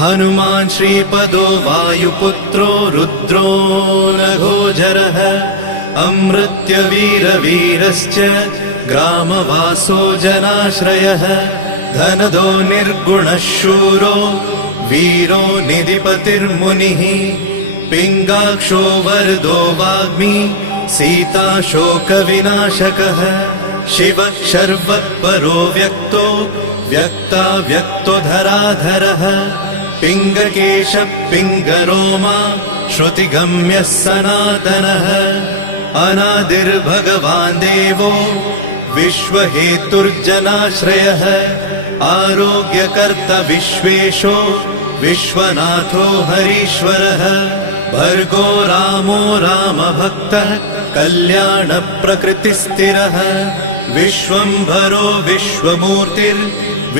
हनुमान् श्रीपदो वायुपुत्रो रुद्रो नघोजरः अमृत्यवीरवीरश्च ग्रामवासो जनाश्रयः धनदो निर्गुणः शूरो वीरो निधिपतिर्मुनिः पिङ्गाक्षो वरदो वाग्मी सीताशोकविनाशकः शिवः शर्वत्परो व्यक्तो व्यक्ताव्यक्तो धराधरः पिङ्गकेशः पिङ्गरोमा श्रुतिगम्यः सनातनः अनादिर्भगवान् देवो विश्वहेतुर्जनाश्रयः आरोग्यकर्ता विश्वेशो विश्वनाथो हरीश्वरः भर्गो रामो रामभक्तः कल्याणप्रकृतिस्थिरः विश्वम्भरो विश्वमूर्तिर्विश्वरूपो